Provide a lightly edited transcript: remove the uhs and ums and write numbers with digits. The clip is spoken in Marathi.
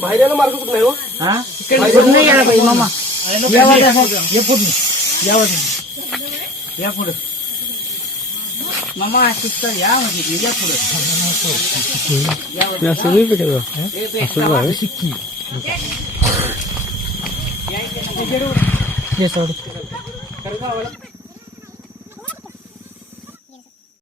बाहेर यायला मार्ग कुठं नाही हो. हा पुढं नाही यायला पाहिजे मामा. या वाजता ये पुढे या वाजता या पुढं मामा सिस्टर या म्हणजे या पुढं या असं नाही का वाजता